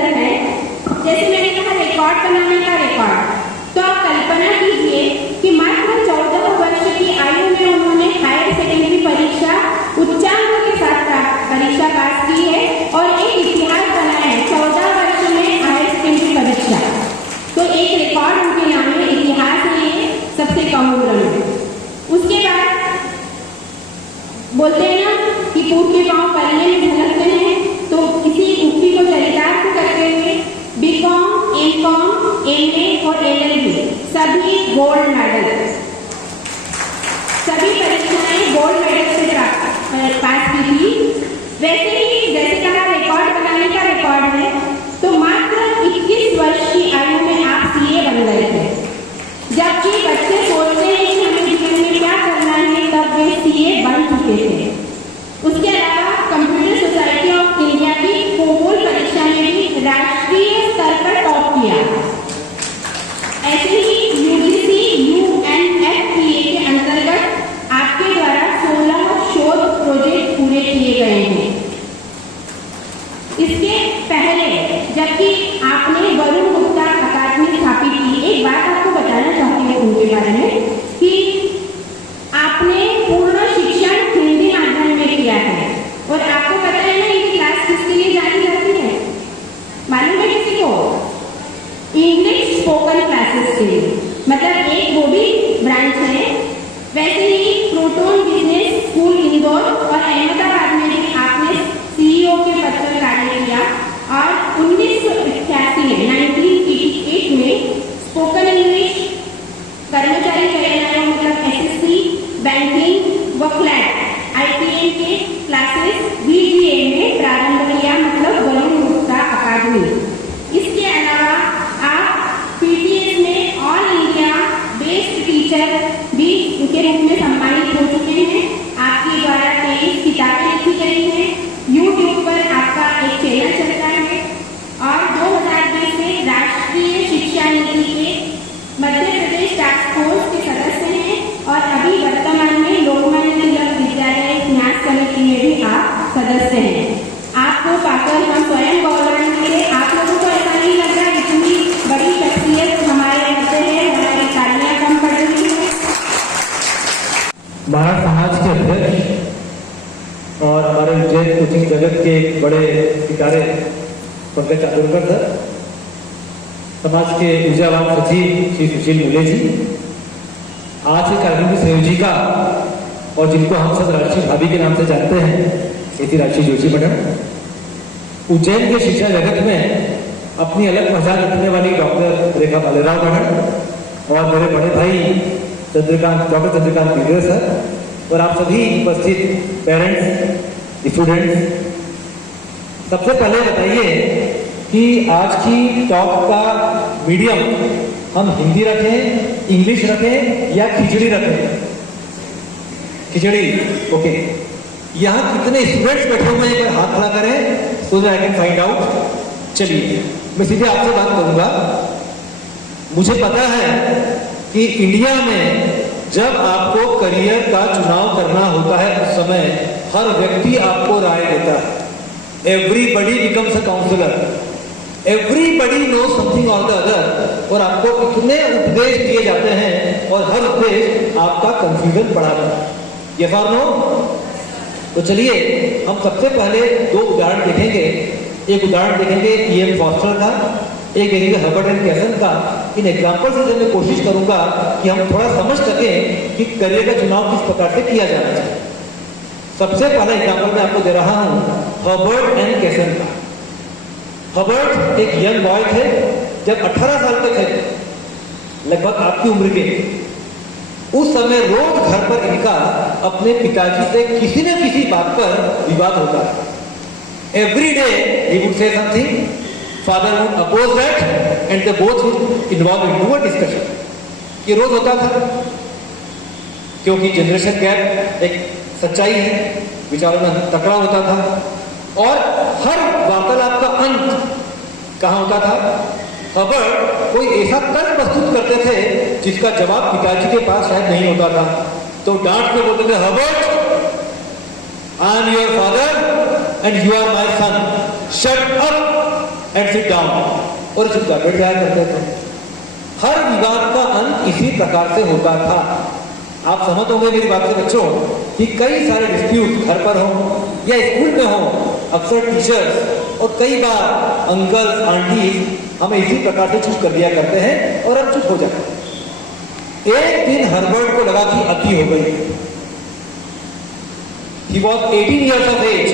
सुंदर है। जैसे मैंने कहा रिकॉर्ड बनाने का रिकॉर्ड, तो आप कल्पना कीजिए कि मात्र 14 वर्ष की आयु में उन्होंने हायर सेकेंडरी परीक्षा उच्चांक के साथ परीक्षा पास की है और एक इतिहास बना है 14 वर्ष में हायर सेकेंडरी परीक्षा। तो एक रिकॉर्ड उनके नाम में, इतिहास है ये सबसे कम उम्र में। उसके बाद बोलते हैं ना कि पूर्व के पांव पलने में झलकते हैं, तो इसी उक्ति को चरितार्थ करते हुए बीकॉम, एमकॉम, एमए और एलएलबी सभी गोल्ड मेडल, सभी परीक्षाएं गोल्ड मेडल से पास की थी। वैसे ही जैसे कहा रिकॉर्ड बनाने का रिकॉर्ड है, तो मात्र 21 वर्ष की आयु में आप सीए बन गए थे। जबकि बच्चे सोचते हैं कि हमें जीवन में क्या करना है, तब वे सीए बन चुके थे। उसके अलावा कंप्यूटर सोसाइटी ऑफ इंडिया की कोबोल परीक्षा में भी राष्ट्रीय स्तर पर टॉप किया। ऐसे ही यूजीसी यूएनएफपीए के अंतर्गत आपके द्वारा 16 शोध प्रोजेक्ट पूरे किए गए हैं। इसके पहले जबकि आपने वरुण गुप्ता अकादमी स्थापित की, एक बात आपको बताना चाहती हूँ उनके बारे में कि आपने पूर्ण शिक्षण हिंदी माध्यम में किया है। और आपको पता है ना इनकी क्लास किसके लिए जानी जाती है, मालूम है किसी को? इंग्लिश स्पोकन क्लासेस के लिए, मतलब एक वो भी ब्रांच है। वैसे ही प्रोटोन बिजनेस स्कूल इंदौर और अहमदाबाद में भी आपने सीईओ के पद पर कार्य किया और 1988 में स्पोकन इंग्लिश कर्मचारी चयन आयोग मतलब एसएससी, बैंकिंग व क्लैट आईटीएम के क्लासेस बीजीए में प्रारंभ किया, मतलब वरुण गुप्ता अकादमी। इसके अलावा आप पीटीएस में ऑल इंडिया बेस्ट टीचर भी उनके रूप में सम्मानित हो चुके हैं। आपके द्वारा 23 किताबें लिखी गई हैं, यूट्यूब पर आपका एक चैनल चलता है और 2020 से राष्ट्रीय शिक्षा नीति के मध्य प्रदेश टास्क फोर्स के सदस्य हैं और अभी वर्तमान में लोकमान्य तिलक विद्यालय न्यास समिति में भी आप सदस्य हैं। आपको पाकर हम स्वयं गौरवान्वित हैं। आप लोगों को ऐसा नहीं लग रहा इतनी बड़ी शख्सियत हमारे मध्य है, हमारी तालियां कम पड़ रही है। महाराज समाज के अध्यक्ष और हमारे उज्जैन कोचिंग जगत के एक बड़े सितारे पंकज चांदोरकर सर, समाज के ऊर्जावान सचिव श्री सुशील मुले जी, आज के कार्यक्रम की संयोजिका और जिनको हम सब राष्ट्रीय भाभी के नाम से जानते हैं ऐसी राशि जोशी मैडम, उज्जैन के शिक्षा जगत में अपनी अलग पहचान रखने वाली डॉक्टर रेखा बालेराव मैडम और मेरे बड़े भाई डॉक्टर चंद्रकांत पीगर सर और आप सभी उपस्थित पेरेंट्स, स्टूडेंट्स, सबसे पहले बताइए कि आज की टॉक का मीडियम हम हिंदी रखें, इंग्लिश रखें या खिचड़ी रखें? खिचड़ी, ओके। यहाँ कितने स्टूडेंट्स बैठे हुए हैं, एक बार हाथ खड़ा करें so that I can find out. चलिए मैं सीधे आपसे बात करूंगा। मुझे पता है कि इंडिया में जब आपको करियर का चुनाव करना होता है उस समय हर व्यक्ति आपको राय देता है। Everybody becomes a counsellor, everybody know something और द अदर, और आपको इतने उपदेश दिए जाते हैं और हर उपदेश आपका कंफ्यूजन बढ़ाता है। यस और नो? तो चलिए हम सबसे पहले दो उदाहरण देखेंगे। एक उदाहरण देखेंगे ईएम फॉस्टर का, एक देखेंगे हर्बर्ट एंड कैसन का। इन एग्जाम्पल से मैं कोशिश करूंगा कि हम थोड़ा समझ सकें कि करियर का चुनाव किस प्रकार से किया जाना चाहिए। सबसे पहला एग्जाम्पल मैं आपको दे रहा हूं हर्बर्ट एंड कैसन का। हर्बर्ट एक यंग बॉय थे, जब 18 साल के थे, लगभग आपकी उम्र के, उस समय रोज घर पर इनका अपने पिताजी से किसी न किसी बात पर विवाद होता है। Every day he would say something, father would oppose that and they both would involve into a discussion. ये रोज होता था क्योंकि जनरेशन गैप एक सच्चाई है, विचारों में टकराव होता था और हर वार्तालाप का अंत कहाँ होता था? हर्बर्ट कोई ऐसा तर्क प्रस्तुत करते थे जिसका जवाब पिताजी के पास शायद नहीं होता था, तो डांट के बोलते थे, Herbert, I am your father and you are my son, shut up and sit down, और चुपचाप बैठ जाया करते थे। हर विवाद का अंत इसी प्रकार से होता था। आप समझ होंगे मेरी बात से बच्चों कि कई सारे डिस्प्यूट घर पर हो या स्कूल में हो, अक्सर टीचर्स और कई बार अंकल आंटी हमें इसी प्रकार से चुप कर दिया करते हैं और अब चुप हो जाते हैं। एक दिन हर्बर्ट को लगा कि अति हो गई। He was 18 years of age.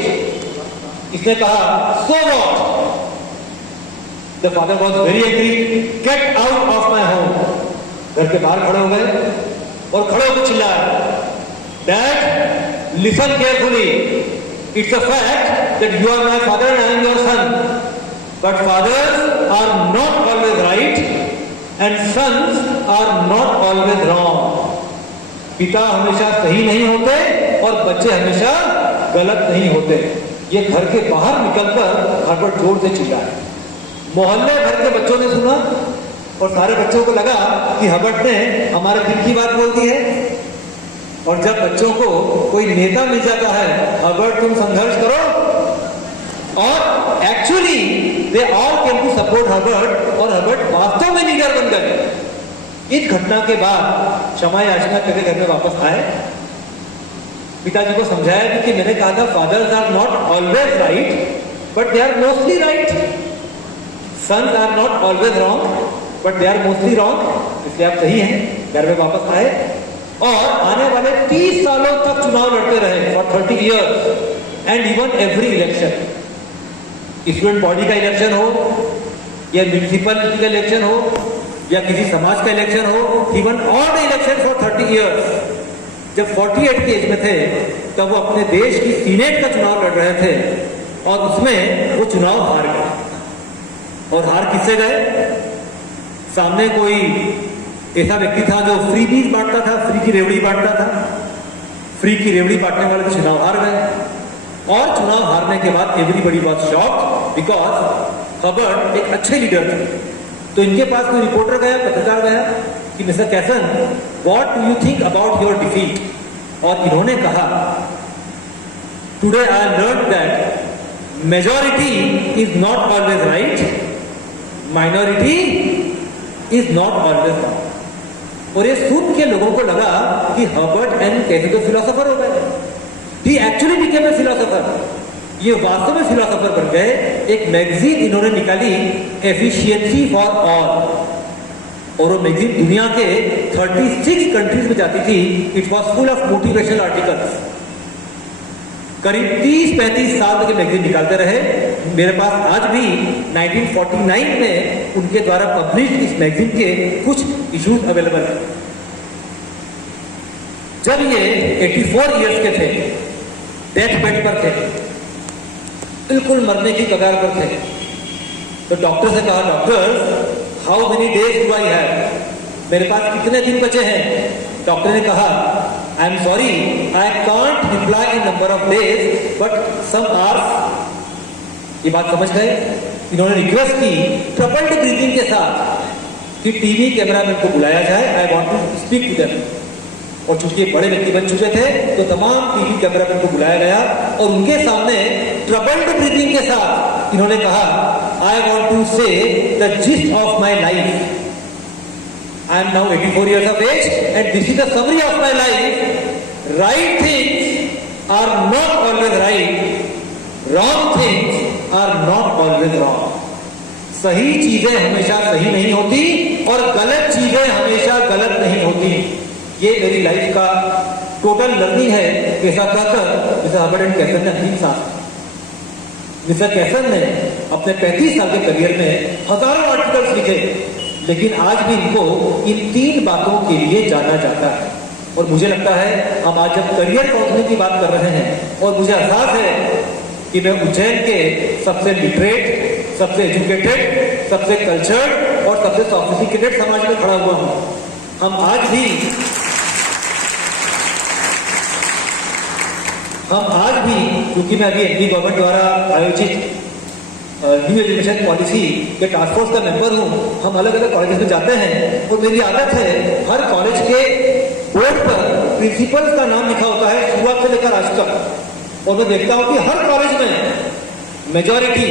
इसने कहा, so what? The father was very angry. Get out of my home. घर के बाहर खड़े हो गए और खड़े होकर चिल्लाया, Dad, listen carefully. It's a fact that you are my father and I am your son. But fathers are not always right and sons are not always wrong. पिता हमेशा सही नहीं होते और बच्चे हमेशा गलत नहीं होते। ये घर के बाहर निकलकर हर्बर्ट जोर से चिल्लाया। मोहल्ले भर के बच्चों ने सुना और सारे बच्चों को लगा कि हर्बर्ट ने हमारे दिल की बात बोल दी है। और जब बच्चों को कोई नेता मिल जाता है, हर्बर्ट तुम संघर्ष करो, और actually they all came to support Herbert और हर्बर्ट वास्तव में लीडर बन गए। इस घटना के बाद क्षमा याचना करके घर में वापस आए। पिताजी को समझाया भी कि मैंने कहा था fathers are not always right but they are mostly right, sons are not always wrong but they are mostly wrong, इसलिए आप सही हैं। घर में वापस आए और आने वाले 30 सालों तक चुनाव लड़ते रहे, for 30 years and even every election. Student body का इलेक्शन हो या म्यूनिसिपल का इलेक्शन हो या किसी समाज का इलेक्शन हो, even all the election for 30 years. जब 48 की एज में थे तब वो अपने देश की सीनेट का चुनाव लड़ रहे थे और उसमें वो चुनाव हार गए। और हार किससे गए? सामने कोई ऐसा व्यक्ति था जो फ्री बीज बांटता था, फ्री की रेवड़ी बांटता था। फ्री की रेवड़ी बांटने वाले चुनाव हार गए और चुनाव हारने के बाद everybody was shocked because Herbert एक अच्छे लीडर थे। तो इनके पास कोई रिपोर्टर गया, पत्रकार गया कि मिस्टर कैसन, what do you think about your defeat? और इन्होंने कहा, today I learn that majority is not always right, minority is not always wrong. और ये सुन के लोगों को लगा कि हर्बर्ट एन कैसे तो फिलोसोफर हो गए। ही एक्चुअली बिकेम ए फिलोसोफर। ये वास्तव में फिलोसोफर बन गए। एक मैगजीन इन्होंने निकाली, एफिशिएंसी फॉर ऑल, और वो मैगजीन दुनिया के 36 कंट्रीज में जाती थी। It was full of motivational articles. करीब 30-35 साल तक मैगजीन निकालते रहे। मेरे पास आज भी 1949 में उनके द्वारा पब्लिश इस मैगजीन के कुछ इश्यूज अवेलेबल है। जब ये 84 इयर्स के थे, डेथ बेड पर थे, बिल्कुल मरने की कगार पर थे, तो डॉक्टर से कहा, doctor how many days do I have? मेरे पास कितने दिन बचे हैं? डॉक्टर ने कहा, I am sorry I can't reply in number of days but some hours. ये बात समझ गए? इन्होंने रिक्वेस्ट की ट्रबल्ड ब्रीथिंग के साथ कि टीवी कैमरामैन को बुलाया जाए, I want to speak to them. और चूंकि बड़े व्यक्ति बन चुके थे तो तमाम टीवी कैमरामैन को बुलाया गया और उनके सामने ट्रबल्ड ब्रीथिंग के साथ इन्होंने कहा, आई वॉन्ट टू से the gist of my life. I am now 84 years of age and this is the summary of my life. Right things are not always right. Wrong things are not always wrong. सही चीजें हमेशा सही नहीं होती और गलत चीजें हमेशा गलत नहीं होती। ये मेरी लाइफ का टोटल लर्निंग है। ऐसा कहकर मिस्टर हर्बर्ट एन कैसन ने अंतिम सांस। मिस्टर कैसन ने अपने 35 साल के करियर में हजारों आर्टिकल्स लिखे, लेकिन आज भी इनको इन 3 बातों के लिए जाना जाता है। और मुझे लगता है हम आज जब करियर काउंसलिंग की बात कर रहे हैं और मुझे एहसास है कि मैं उज्जैन के सबसे लिटरेट, सबसे एजुकेटेड, सबसे कल्चर्ड और सबसे सोफिस्टिकेटेड समाज में खड़ा हुआ हूं। हम आज भी क्योंकि मैं अभी एमपी गवर्नमेंट द्वारा आयोजित न्यू एजुकेशन पॉलिसी के टास्क फोर्स का मेंबर हूं। हम अलग अलग कॉलेज में जाते हैं और मेरी आदत है हर कॉलेज के बोर्ड पर प्रिंसिपल्स का नाम लिखा होता है शुरुआत से लेकर आज तक। और मैं देखता हूं कि हर कॉलेज में मेजॉरिटी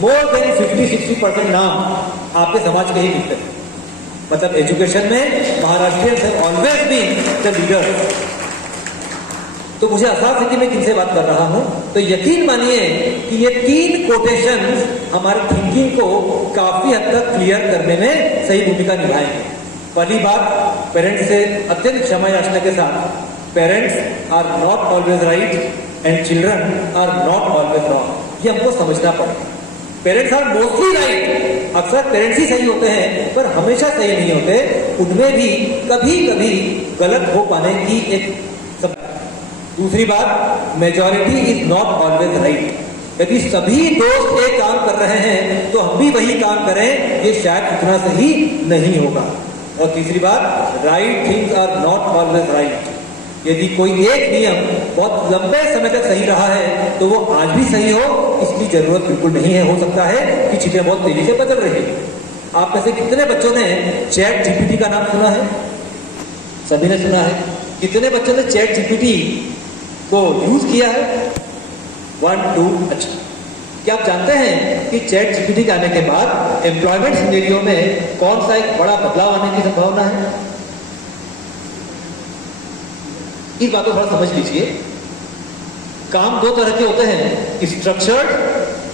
मोर देन 50-60% नाम आपके समाज के ही मिलते हैं। मतलब एजुकेशन में Maharashtrians have always been the leader. तो मुझे एहसास है कि मैं किनसे बात कर रहा हूं। तो यकीन मानिए कि ये 3 कोटेशन हमारी थिंकिंग को काफी हद तक क्लियर करने में सही भूमिका निभाएंगे। पहली बात, पेरेंट्स से अत्यंत क्षमा याचना के साथ, parents are not always right and children are not always wrong. ये हमको समझना पड़ेगा। पेरेंट्स आर मोस्टली राइट, अक्सर पेरेंट्स ही सही होते हैं, पर हमेशा सही नहीं होते। उनमें भी कभी कभी गलत हो पाने की एक सब। दूसरी बात, majority is not always right. यदि सभी दोस्त एक काम कर रहे हैं तो हम भी वही काम करें, ये शायद उतना सही नहीं होगा। और तीसरी बात, right things are not always right. यदि कोई एक नियम बहुत लंबे समय तक सही रहा है तो वो आज भी सही हो, इसकी जरूरत बिल्कुल नहीं है। हो सकता है कि चीजें बहुत तेजी से बदल रही है। आप में से कितने बच्चों ने चैट जीपीटी का नाम सुना है? सभी ने सुना है। कितने बच्चों ने चैट जीपीटी को यूज किया है? 1, 2। अच्छा, क्या आप जानते हैं कि चैट जीपीटी के आने के बाद एम्प्लॉयमेंट सिनेरियो में कौन सा एक बड़ा बदलाव आने की संभावना है? इस बात को थोड़ा समझ लीजिए। काम 2 तरह के होते हैं, स्ट्रक्चर्ड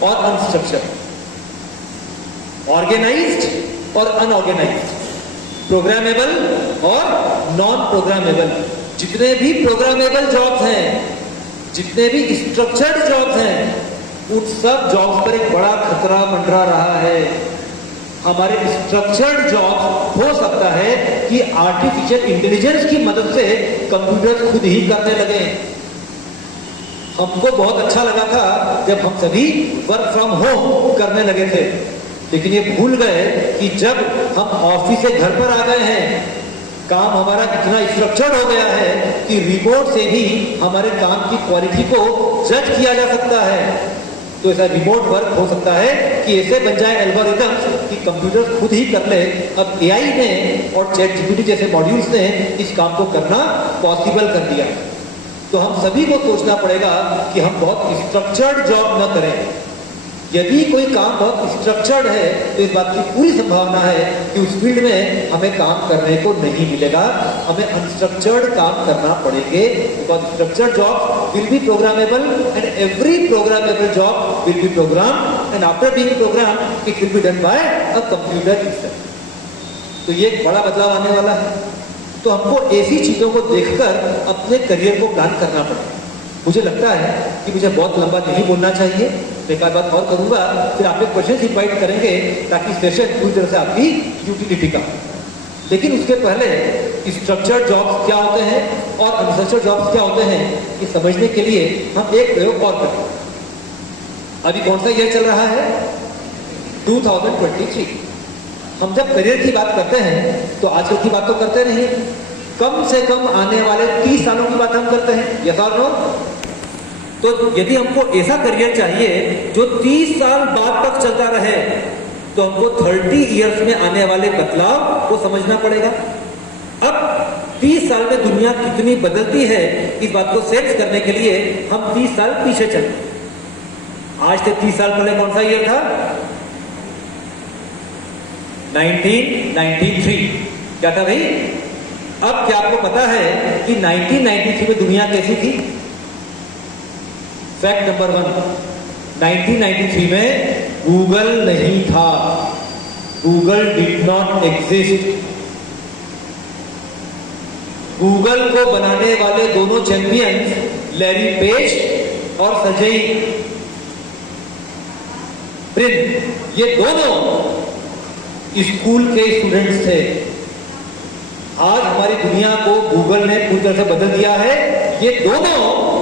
और अनस्ट्रक्चर्ड, ऑर्गेनाइज्ड और अनऑर्गेनाइज्ड, प्रोग्रामेबल और नॉन प्रोग्रामेबल। जितने भी प्रोग्रामेबल जॉब्स हैं, जितने भी स्ट्रक्चर्ड जॉब्स हैं, उन सब जॉब्स पर एक बड़ा खतरा मंडरा रहा है। हमारे स्ट्रक्चर्ड जॉब हो सकता है कि आर्टिफिशियल इंटेलिजेंस की मदद से कंप्यूटर खुद ही करने लगे। हमको बहुत अच्छा लगा था जब हम सभी वर्क फ्रॉम होम करने लगे थे, लेकिन ये भूल गए कि जब हम ऑफिस से घर पर आ गए हैं, काम हमारा इतना स्ट्रक्चर्ड हो गया है कि रिमोट से भी हमारे काम की क्वालिटी को जज किया जा सकता है। तो ऐसा रिमोट वर्क हो सकता है कि ऐसे बन जाए एल्गोरिथम्स कि कंप्यूटर खुद ही कर ले। अब एआई ने और चैट जीपीटी जैसे मॉड्यूल्स ने इस काम को करना पॉसिबल कर दिया। तो हम सभी को सोचना पड़ेगा कि हम बहुत स्ट्रक्चर्ड जॉब न करें। यदि कोई काम बहुत स्ट्रक्चर्ड है तो इस बात की पूरी संभावना है कि उस फील्ड में हमें काम करने को नहीं मिलेगा। हमें अनस्ट्रक्चर्ड काम करना पड़ेंगे। Because structured job will be programmable and every programmable job will be program and after being program it will be done by a computer itself. तो ये एक बड़ा बदलाव आने वाला है। तो हमको ऐसी चीजों को देखकर अपने करियर को प्लान करना पड़ेगा। मुझे लगता है कि मुझे बहुत लंबा नहीं बोलना चाहिए, एक आध बात और करूंगा, फिर आप क्वेश्चन इन्वाइट करेंगे ताकि सेशन पूरी तरह से आपकी यूटिलिटी का। लेकिन उसके पहले स्ट्रक्चर्ड जॉब्स क्या होते हैं और अनस्ट्रक्चर्ड जॉब्स क्या होते हैं, ये समझने के लिए हम एक प्रयोग और करें। अभी कौन सा ईयर चल रहा है? 2023। हम जब करियर की बात करते हैं तो आजकल की बात तो करते नहीं, कम से कम आने वाले 30 सालों की बात हम करते हैं। यस और नो? तो यदि हमको ऐसा करियर चाहिए जो 30 साल बाद तक चलता रहे, तो हमको 30 इयर्स में आने वाले बदलाव को समझना पड़ेगा। अब 30 साल में दुनिया कितनी बदलती है, इस बात को सेंस करने के लिए हम 30 साल पीछे चलते। आज से 30 साल पहले कौन सा ईयर था? 1993। क्या था भाई? अब क्या आपको पता है कि 1993 में दुनिया कैसी थी? फैक्ट नंबर 1, 1993 में गूगल नहीं था। Google did not exist. Google को बनाने वाले दोनों चैंपियंस लैरी पेज और सर्जेई ब्रिन, ये दोनों स्कूल के स्टूडेंट्स थे। आज हमारी दुनिया को गूगल ने पूरी तरह से बदल दिया है। ये दोनों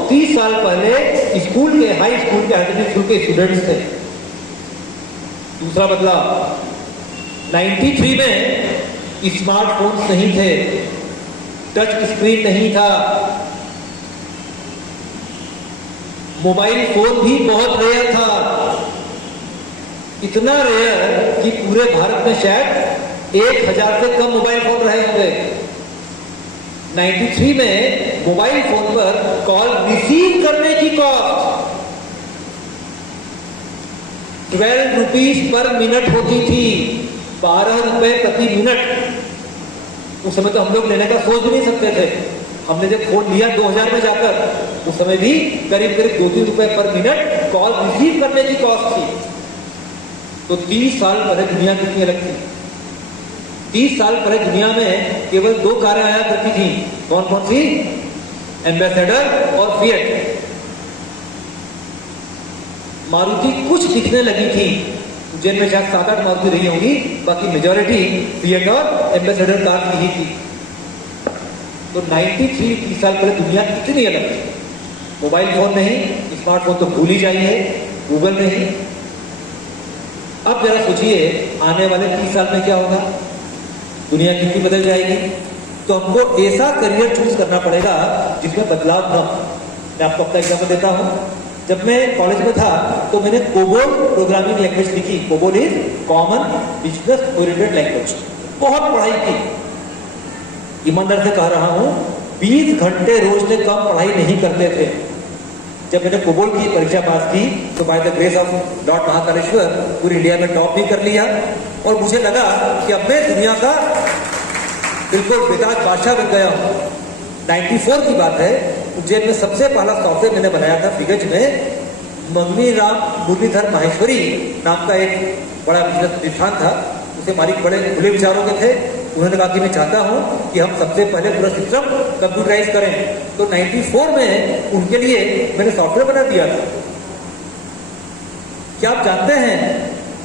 30 साल पहले स्कूल के, हाई स्कूल के, हाई स्कूल के स्टूडेंट्स थे। दूसरा बदलाव, 93 में स्मार्टफोन्स नहीं थे, टच स्क्रीन नहीं था, मोबाइल फोन भी बहुत रेयर था। इतना रेयर कि पूरे भारत में शायद 1000 से कम मोबाइल फोन रहे होंगे। 93 में मोबाइल फोन पर कॉल रिसीव करने की कॉस्ट 12 रुपीस पर मिनट होती थी, 12 रुपए प्रति मिनट। उस समय तो हम लोग लेने का सोच भी नहीं सकते थे। हमने जब फोन लिया 2000 में जाकर, उस समय भी करीब करीब 2-3 रुपए पर मिनट कॉल रिसीव करने की कॉस्ट थी। तो 30 साल पहले दुनिया कितनी अलग थी। 30 साल पहले दुनिया में केवल 2 कारें आया करती थी। कौन कौन सी? एम्बेसडर और फिएट। मारुति कुछ दिखने लगी थी, जिनमें शायद 7-8 मारुति रही होंगी, बाकी मेजॉरिटी फिएट और एम्बेसडर कार की ही थी। तो 93 साल पहले दुनिया कितनी अलग थी। मोबाइल फोन नहीं, स्मार्टफोन तो भूल ही जाइए, गूगल नहीं। अब जरा सोचिए आने वाले 30 साल में क्या होगा, दुनिया कितनी बदल जाएगी। तो हमको ऐसा करियर चूज करना पड़ेगा जिसमें बदलाव न हो। मैं आपको अपना एग्जाम्पल देता हूं। जब मैं कॉलेज में था तो मैंने कोबोल प्रोग्रामिंग लैंग्वेज सीखी। COBOL is common business oriented language. बहुत पढ़ाई की, ईमानदार से कह रहा हूं, 20 घंटे रोज से कम पढ़ाई नहीं करते थे। जब मैंने कोबोल की परीक्षा पास की तो by the grace of Lord Mahakaleshwar पूरी इंडिया में टॉप भी कर लिया। और मुझे लगा कि अब मैं दुनिया का बिल्कुल बेताज बादशाह बन गया हूं। 94 की बात है, उज्जैन में सबसे पहला सॉफ्टवेयर मैंने बनाया था फिगज में। मगनी राम मुरलीधर माहेश्वरी नाम का एक बड़ा बिजनेस प्रतिष्ठान था। उसे मालिक बड़े खुले विचारों के थे। उन्होंने कहा कि मैं चाहता हूं कि हम सबसे पहले पूरा सिस्टम कंप्यूटराइज करें। तो 94 में उनके लिए मैंने सॉफ्टवेयर बना दिया था। क्या आप जानते हैं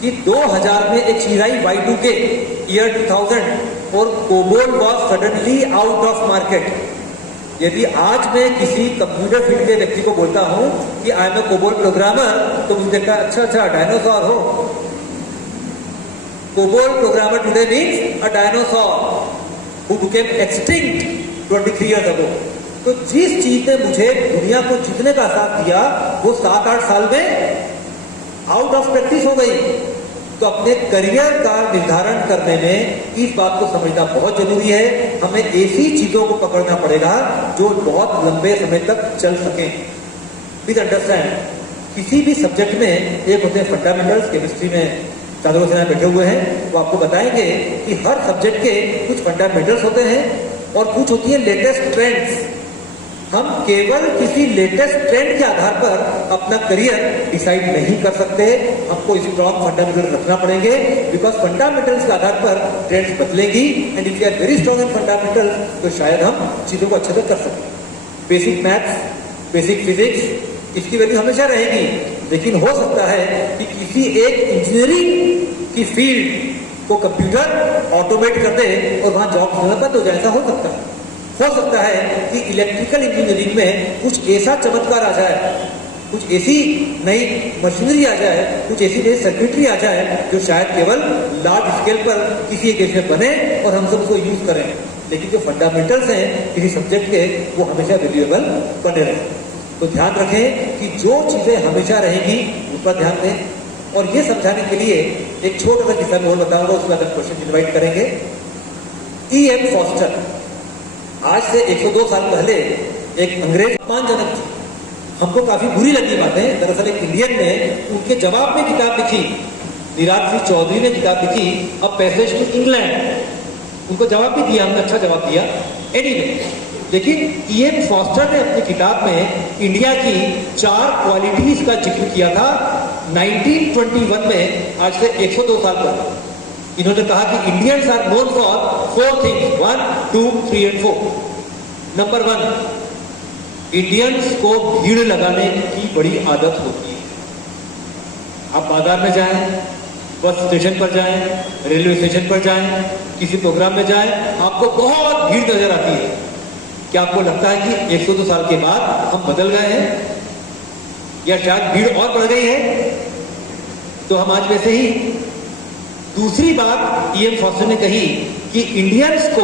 कि 2000 में एक चीज आई Y2K, ईयर 2000, और COBOL was suddenly out of market. यदि आज मैं किसी कंप्यूटर फील्ड के व्यक्ति को बोलता हूं कि I am a COBOL programmer, तो मुझे देखता है अच्छा डायनासोर हो। COBOL programmer today means a dinosaur who became extinct 23 years ago। तो जिस चीज ने मुझे दुनिया को जीतने का साथ दिया वो 7-8 साल में आउट ऑफ प्रैक्टिस हो गई। तो अपने करियर का निर्धारण करने में इस बात को समझना बहुत जरूरी है। हमें ऐसी चीजों को पकड़ना पड़ेगा जो बहुत लंबे समय तक चल सके। प्लीज अंडरस्टैंड, किसी भी सब्जेक्ट में एक होते हैं फंडामेंटल्स। केमिस्ट्री में चादरों से बैठे हुए हैं, वो आपको बताएंगे कि हर सब्जेक्ट के कुछ फंडामेंटल्स होते हैं और कुछ होती है लेटेस्ट ट्रेंड्स। हम केवल किसी लेटेस्ट ट्रेंड के आधार पर अपना करियर डिसाइड नहीं कर सकते। हमको स्ट्रॉन्ग फंडामेंटल रखना पड़ेंगे, बिकॉज फंडामेंटल्स के आधार पर ट्रेंड्स बदलेगी। And if you are very strong in fundamentals तो शायद हम चीजों को अच्छे से कर सकें। बेसिक मैथ्स, बेसिक फिजिक्स, इसकी वैल्यू हमेशा रहेगी। लेकिन हो सकता है कि किसी एक इंजीनियरिंग की फील्ड को कंप्यूटर ऑटोमेट कर दे और वहां जॉब मिलना बंद हो जाए। ऐसा हो सकता है। हो सकता है कि इलेक्ट्रिकल इंजीनियरिंग में कुछ ऐसा चमत्कार आ जाए, कुछ ऐसी नई मशीनरी आ जाए, कुछ ऐसी नई सर्किटरी आ जाए जो शायद केवल लार्ज स्केल पर किसी एक देश में बने और हम सब उसको यूज करें। लेकिन जो फंडामेंटल्स हैं किसी सब्जेक्ट के, वो हमेशा वैल्यूएबल बने रहें। तो ध्यान रखें कि जो चीजें हमेशा रहेंगी उस पर ध्यान दें। और ये समझाने के लिए एक छोटा सा किस्सा मैं और बताऊंगा, उसके बाद क्वेश्चन इन्वाइट करेंगे। E.M. फॉस्टर आज से 102 साल पहले एक अंग्रेज अपमानजनक थी। हमको काफी बुरी लगी बातें। दरअसल एक इंडियन ने उनके जवाब में किताब लिखी। निराज सिंह चौधरी ने किताब लिखी अ पैसेज टू इंग्लैंड। उनको जवाब भी दिया, हमने अच्छा जवाब दिया। एनीवे, लेकिन E.M. फॉस्टर ने अपनी किताब में इंडिया की 4 क्वालिटीज का जिक्र किया था 1921 में, आज से 102 साल पहले। इन्होंने कहा कि इंडियंस आर नोन फॉर 4 थिंग्स, 1, 2, 3 and 4। नंबर 1, इंडियंस को भीड़ लगाने की बड़ी आदत होती है। आप बाजार में जाएं, बस स्टेशन पर जाएं, रेलवे स्टेशन पर जाएं, किसी प्रोग्राम में जाएं, आपको बहुत भीड़ नजर आती है। क्या आपको लगता है कि 102 साल के बाद हम बदल गए हैं या शायद भीड़ और बढ़ गई है? तो हम आज वैसे ही। दूसरी बात E.M. फॉस्टर ने कही कि इंडियंस को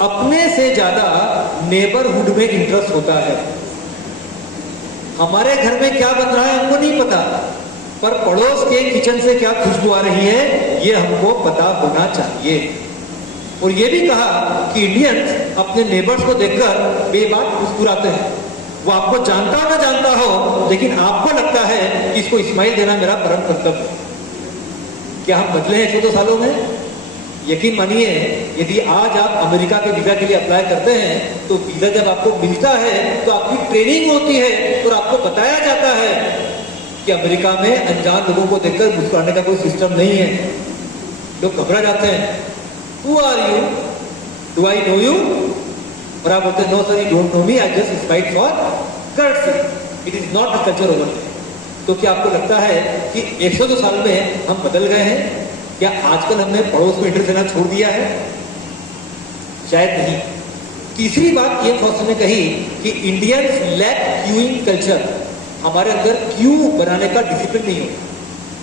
अपने से ज्यादा नेबरहुड में इंटरेस्ट होता है। हमारे घर में क्या बन रहा है हमको नहीं पता, पर पड़ोस के किचन से क्या खुशबू आ रही है ये हमको पता होना चाहिए। और ये भी कहा कि इंडियंस अपने नेबर्स को देखकर बेबाक मुस्कुराते हैं। वो आपको जानता हो ना जानता हो, लेकिन आपको लगता है कि इसको स्माइल देना मेरा परम कर्तव्य है। क्या हम बदले हैं 102 सालों में? यकीन मानिए, यदि आज आप अमेरिका के वीजा के लिए अप्लाई करते हैं तो वीजा जब आपको मिलता है तो आपकी ट्रेनिंग होती है और आपको बताया जाता है कि अमेरिका में अनजान लोगों को देखकर मुस्कुराने का कोई सिस्टम नहीं है। लोग घबरा जाते हैं, who are you, do I know you, और आप बोलते हैं no sir, you don't know me, I just smile for courtesy, it is not the culture over. तो क्या आपको लगता है कि 102 साल में हम बदल गए हैं? क्या आजकल हमने पड़ोस को इंटरव्यू देना छोड़ दिया है? शायद नहीं। तीसरी बात ये फॉक्स ने कही कि इंडियंस लैक क्यूइंग कल्चर, हमारे अंदर क्यू बनाने का डिसिप्लिन नहीं होता।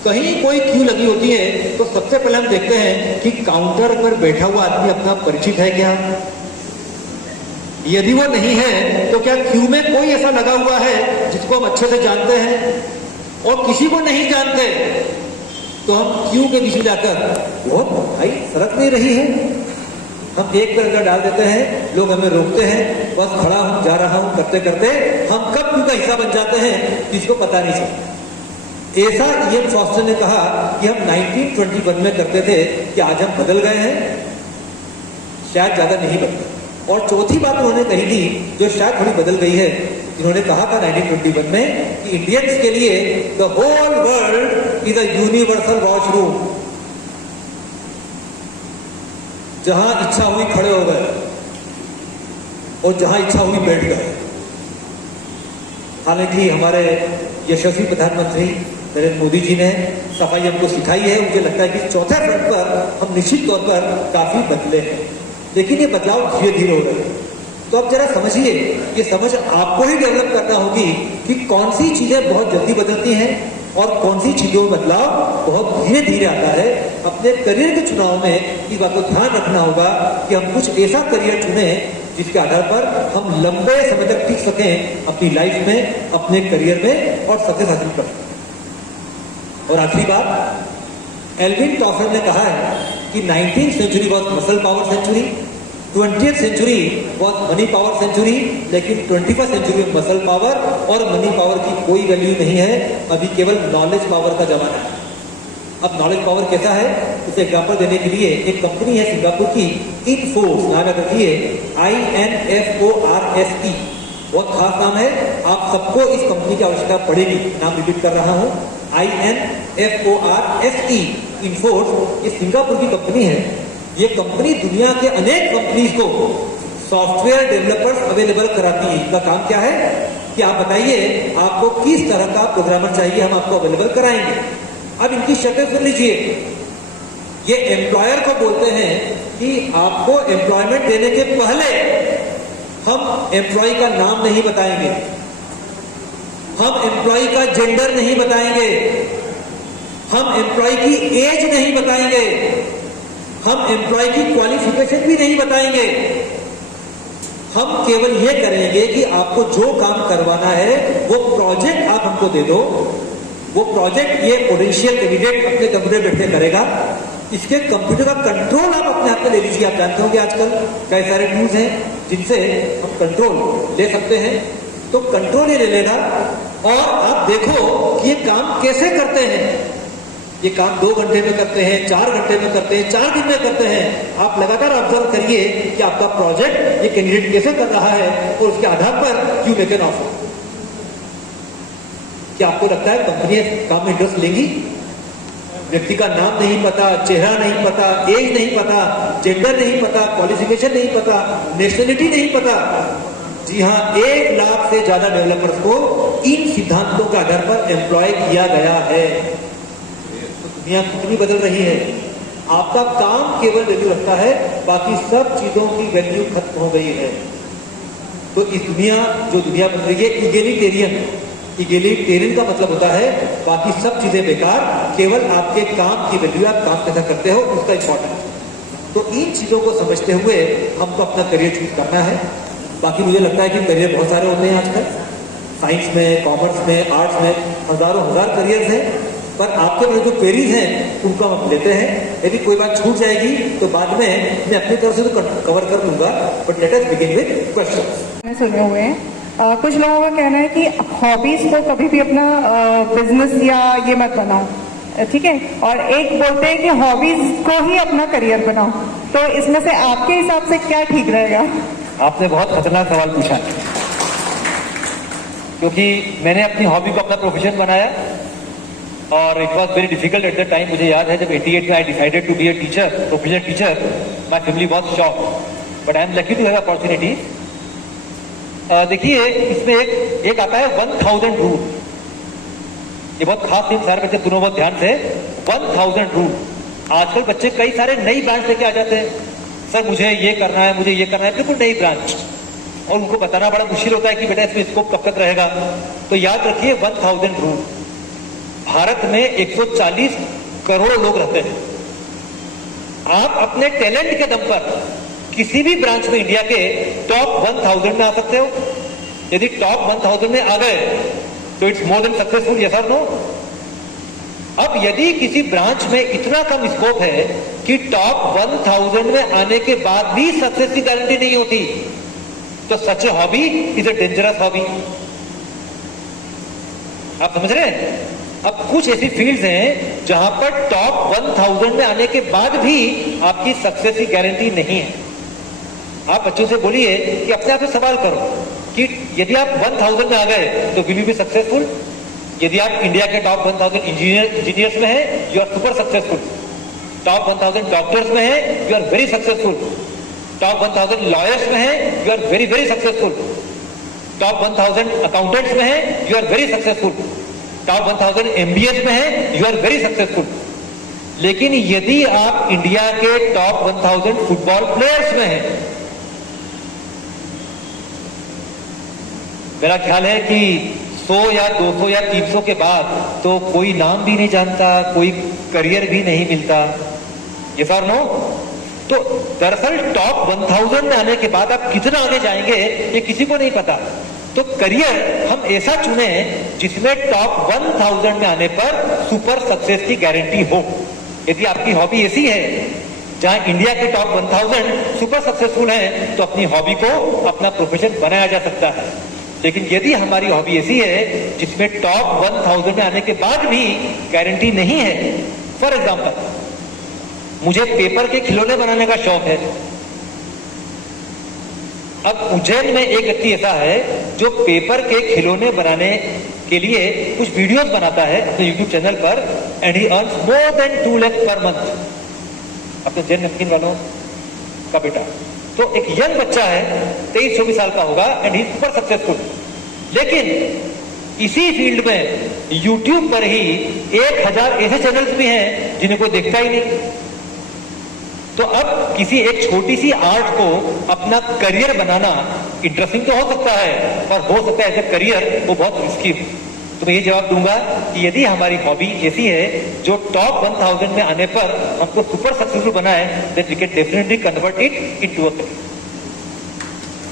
कहीं कोई क्यू लगी होती है तो सबसे पहले हम देखते हैं कि काउंटर पर बैठा हुआ आदमी अपना परिचित है क्या। यदि वो नहीं है तो क्या क्यू में कोई ऐसा लगा हुआ है जिसको हम अच्छे से जानते हैं, और किसी को नहीं जानते तो हम क्यू के बीच में जाकर वो भाई सड़क नहीं रही है, हम एक पैर अंदर डाल देते हैं, लोग हमें रोकते हैं, बस खड़ा हूं, जा रहा हूं करते करते हम कब क्यू का हिस्सा बन जाते हैं किसको पता नहीं चलता। ऐसा ईएम फॉस्टर ने कहा कि हम 1921 में करते थे, कि आज हम बदल गए हैं? शायद ज्यादा नहीं बदले। और चौथी बात उन्होंने कही थी जो शायद थोड़ी बदल गई है, इन्होंने कहा था 1921 में कि इंडियंस के लिए the whole world is a universal washroom, जहां इच्छा हुई खड़े हो गए और जहां इच्छा हुई बैठ गए। हालांकि हमारे यशस्वी प्रधानमंत्री नरेंद्र मोदी जी ने सफाई हमको सिखाई है, मुझे लगता है कि चौथे फ्रंट पर हम निश्चित तौर पर काफी बदले हैं, लेकिन ये बदलाव धीरे धीरे हो रहे हैं। तो अब जरा समझिए, ये समझ आपको ही डेवलप करना होगी कि कौन सी चीजें बहुत जल्दी बदलती हैं और कौन सी चीजों में बदलाव बहुत धीरे धीरे आता है। अपने करियर के चुनाव में इस बात को ध्यान रखना होगा कि हम कुछ ऐसा करियर चुने जिसके आधार पर हम लंबे समय तक टिक सकें अपनी लाइफ में, अपने करियर में, और सक्सेस हासिल कर सकें। और आखिरी बात, एल्विन टॉफर ने कहा है कि 19th century was muscle power century, 20th century was money power century, लेकिन 21st सेंचुरी में मसल पावर और मनी पावर की कोई वैल्यू नहीं है, अभी केवल नॉलेज पावर का जमाना है। अब नॉलेज पावर कैसा है, उसे एग्जांपल देने के लिए एक कंपनी है सिंगापुर की, इनफोर्स नाम याद रखिए, INFORSE, बहुत खास नाम है, आप सबको इस कंपनी की आवश्यकता पड़ेगी। नाम रिपीट कर रहा हूं, INFORSE, इनफोर्स, ये सिंगापुर की कंपनी है। ये कंपनी दुनिया के अनेक कंपनीज को सॉफ्टवेयर डेवलपर्स अवेलेबल कराती है। इनका काम क्या है कि आप बताइए आपको किस तरह का प्रोग्रामर चाहिए, हम आपको अवेलेबल कराएंगे। अब इनकी शर्तें सुन लीजिए। ये एम्प्लॉयर को बोलते हैं कि आपको एम्प्लॉयमेंट देने के पहले हम एम्प्लॉय का नाम नहीं बताएंगे, हम एम्प्लॉय का जेंडर नहीं बताएंगे, हम एम्प्लॉय की एज नहीं बताएंगे, हम एम्प्लॉय की क्वालिफिकेशन भी नहीं बताएंगे। हम केवल ये करेंगे कि आपको जो काम करवाना है वो प्रोजेक्ट आप हमको दे दो, वो प्रोजेक्ट ये पोटेंशियल कैंडिडेट अपने कंप्यूटर बैठ के करेगा। इसके कंप्यूटर का कंट्रोल आप अपने हाथ में ले लीजिए। आप जानते होंगे आजकल कई सारे टूल्स हैं जिनसे हम कंट्रोल ले सकते हैं, तो कंट्रोल ये ले लेगा और आप देखो कि ये काम कैसे करते हैं। ये काम 2 घंटे में करते हैं, 4 घंटे में करते हैं, 4 दिन में करते हैं। आप लगातार ऑब्जर्व करिए कि आपका प्रोजेक्ट ये कैंडिडेट कैसे कर रहा है और उसके आधार पर यू मेक एन ऑफर। क्या आपको लगता है कंपनी काम में इंटरेस्ट लेंगी? व्यक्ति का नाम नहीं पता, चेहरा नहीं पता, एज नहीं पता, जेंडर नहीं पता, क्वालिफिकेशन नहीं पता, नेशनलिटी नहीं पता। जी हाँ, 1 लाख से ज्यादा डेवलपर्स को इन सिद्धांतों के आधार पर एम्प्लॉय किया गया है। दुनिया कितनी बदल रही है। आपका काम केवल वैल्यू रखता है, बाकी सब चीजों की वैल्यू खत्म हो गई है। तो इस जो दुनिया बन रही है इगेलिटेरियन का मतलब होता है बाकी सब चीजें बेकार, केवल आपके काम की वैल्यू, आप काम कैसा करते हो उसका इंपॉर्टेंस। तो इन चीजों को समझते हुए हमको अपना करियर चूज करना है। बाकी मुझे लगता है कि करियर बहुत सारे होते हैं आजकल, साइंस में, कॉमर्स में, आर्ट्स में हजार करियर्स हैं, पर आपके पास जो क्वेरीज हैं उनको हम लेते हैं। यदि कोई बात छूट जाएगी तो बाद में मैं अपनी तरफ से तो कवर कर लूंगा, but let us begin with questions. सुने हुए हैं कुछ लोगों का कहना है कि हॉबीज को कभी भी अपना बिजनेस या ये मत बनाओ, ठीक है, और एक बोलते हैं कि हॉबीज को ही अपना करियर बनाओ। तो इसमें से आपके हिसाब से क्या ठीक रहेगा? आपने बहुत खतरनाक सवाल पूछा, क्योंकि मैंने अपनी हॉबी को अपना प्रोफेशन बनाया और it was very difficult at the time. मुझे याद है जब 88 में I decided to be a teacher, professional teacher, my family was shock, but I am lucky to have opportunity. देखिए, इसमें एक आता है 1000 रूल। ये बहुत खास दिन, सारे बच्चे सुनो बहुत ध्यान से। 1000 रूल। आजकल बच्चे कई सारे नई ब्रांच लेके आ जाते हैं, सर मुझे ये करना है, मुझे ये करना है, बिल्कुल नई ब्रांच, और उनको बताना बड़ा मुश्किल होता है कि बेटा इसमें स्कोप कब तक रहेगा। तो याद रखिए 1000 रूल। भारत में 140 करोड़ लोग रहते हैं। आप अपने टैलेंट के दम पर किसी भी ब्रांच में इंडिया के टॉप 1000 में आ सकते हो। यदि टॉप 1000 में आ गए तो it's more than successful, yes और नो। अब यदि किसी ब्रांच में इतना कम स्कोप है कि टॉप 1000 में आने के बाद भी सक्सेस की गारंटी नहीं होती, तो such a hobby is a dangerous hobby. आप समझ रहे हैं? अब कुछ ऐसी फील्ड्स हैं जहां पर टॉप 1000 में आने के बाद भी आपकी सक्सेस की गारंटी नहीं है। आप बच्चों से बोलिए कि अपने आप से सवाल करो कि यदि आप 1000 में आ गए तो विल यू बी सक्सेसफुल। यदि आप इंडिया के टॉप 1000 इंजीनियर्स में हैं, you are super successful. Top 1000 doctors में हैं, you are very successful. Top 1000 lawyers में हैं, you are very very successful. Top 1000 accountants में हैं, you are very successful. Top 1000 MBAs में हैं, यू आर वेरी सक्सेसफुल। लेकिन यदि आप इंडिया के टॉप 1000 फुटबॉल प्लेयर्स में हैं, मेरा ख्याल है कि 100 या 200 या 300 के बाद तो कोई नाम भी नहीं जानता, कोई करियर भी नहीं मिलता। ये सर नो। तो दरअसल टॉप 1000 में आने के बाद आप कितना आगे जाएंगे ये किसी को नहीं पता। तो करियर हम ऐसा चुने जिसमें टॉप 1000 में आने पर सुपर सक्सेस की गारंटी हो। यदि आपकी हॉबी ऐसी है जहां इंडिया के टॉप 1000 सुपर सक्सेसफुल हैं, तो अपनी हॉबी को अपना प्रोफेशन बनाया जा सकता है। लेकिन यदि हमारी हॉबी ऐसी है जिसमें टॉप 1000 में आने के बाद भी गारंटी नहीं है, फॉर एग्जाम्पल मुझे पेपर के खिलौने बनाने का शौक है। अब उज्जैन में एक व्यक्ति ऐसा है जो पेपर के खिलौने बनाने के लिए कुछ वीडियोस बनाता है अपने यूट्यूब चैनल पर, and he earns more than 2 lakh per month. अपने जैन नमकीन वालों का बेटा, तो एक यंग बच्चा है, 23-24 साल का होगा, एंड ही सुपर सक्सेसफुल। लेकिन इसी फील्ड में यूट्यूब पर ही 1000 ऐसे चैनल्स भी हैं जिन्हें कोई देखता ही नहीं। तो अब किसी एक छोटी सी आर्ट को अपना करियर बनाना इंटरेस्टिंग तो हो सकता है, पर हो सकता है एज ए करियर वो बहुत रिस्की हो। तो मैं ये जवाब दूंगा कि यदि हमारी हॉबी ऐसी है जो टॉप 1000 में आने पर हमको सुपर सक्सेसफुल बनाए, then we can definitely convert it into a career.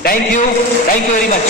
Thank you very much.